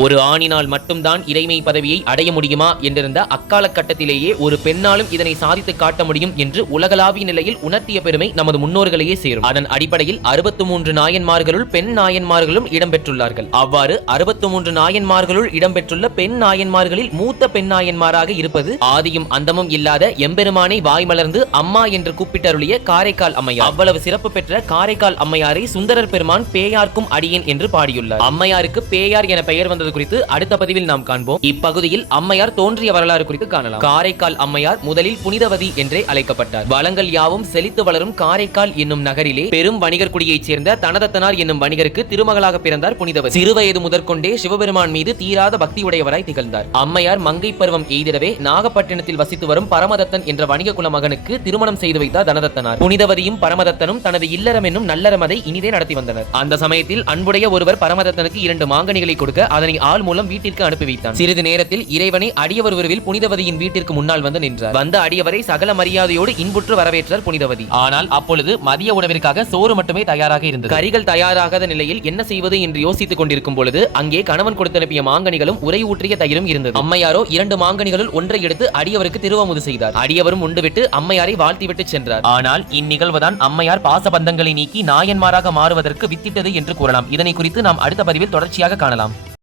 ஒரு ஆணினால் மட்டும்தான் இறைமை பதவியை அடைய முடியுமா என்றிருந்த அக்காலகட்டத்திலேயே ஒரு பெண்ணாலும் இதனை சாதித்து காட்ட முடியும் என்று உலகளாவிய நிலையில் உணர்த்திய பெருமை நமது முன்னோர்களையே சேரும். அதன் அடிப்படையில் 63 நாயன்மார்களுள் பெண் நாயன்மார்களும் இடம்பெற்றுள்ளார்கள். அவ்வாறு 63 நாயன்மார்களுள் இடம்பெற்றுள்ள பெண் நாயன்மார்களில் மூத்த பெண் நாயன்மாராக இருப்பது ஆதியும் அந்தமும் இல்லாத எம்பெருமானை வாய்மலர்ந்து அம்மா என்று கூப்பிட்டருளிய காரைக்கால் அம்மையார். அவ்வளவு சிறப்பு பெற்ற காரைக்கால் அம்மையாரை சுந்தரர் பெருமான் பேயார்க்கும் அடியேன் என்று பாடியுள்ளார். அம்மையாருக்கு பேயார் என பெயர் வந்த குறித்து அடுத்த பதிவில் நாம் காண்போம். இப்பகுதியில் அம்மையார் தோன்றிய வரலாறு குறித்து காணலாம். காரைக்கால் அம்மையார் முதலில் புனிதவதி என்றே அழைக்கப்பட்டார். வளங்கள் யாவும் செழித்து வளரும் காரைக்கால் என்னும் நகரிலே பெரும் வணிகர் குடியைச் சேர்ந்த தனதத்தனார் என்னும் வணிகருக்கு திருமகளாக பிறந்தார் புனிதவதி. சிறுவயது முதற்கொண்டே சிவபெருமான் மீது தீராத பக்தியுடையவராய் திகழ்ந்தார். அம்மையார் மங்கை பருவம் எய்திடவே நாகப்பட்டினத்தில் வசித்து வரும் பரமதத்தன் என்ற வணிக குல மகனுக்கு திருமணம் செய்து வைத்தார் தனதத்தனார். புனிதவதியும் பரமதத்தனும் தனது இல்லறம் என்னும் நல்லறமதை இனிதே நடத்தி வந்தனர். அந்த சமயத்தில் அன்புடைய ஒருவர் பரமதத்தனுக்கு 2 மாங்கனிகளை கொடுக்க அதனை ஆள் மூலம் வீட்டிற்கு அனுப்பி வைத்தான். சிறிது நேரத்தில் இறைவனை அடியவர் உருவில் புனிதவதியின் வீட்டிற்கு முன்னால் வந்து நின்றார். வந்த அடியவரை சகல மரியாதையோடு இன்புற்று வரவேற்றார் புனிதவதி. ஆனால் அப்பொழுது மதிய உணவிற்காக சோறு மட்டுமே தயாராக இருந்தது. கறிகள் தயாராகாத நிலையில் என்ன செய்வது என்று யோசித்துக் கொண்டிருக்கும் பொழுது அங்கே கணவன் கொடுத்தனுப்பிய மாங்கனிகளும் உரை ஊற்றிய தயிரும் இருந்தது. அம்மையாரோ 2 மாங்கனிகளுள் ஒன்றை எடுத்து அடியவருக்கு திருவமுது செய்தார். அடியவரும் உண்டுவிட்டு அம்மையாரை வாழ்த்திவிட்டு சென்றார். ஆனால் இந்நிகழ்வுதான் அம்மையார் பாசபந்தங்களை நீக்கி நாயன்மாராக மாறுவதற்கு வித்திட்டது என்று கூறலாம். இதனை குறித்து நாம் அடுத்த பதிவில் தொடர்ச்சியாக காணலாம்.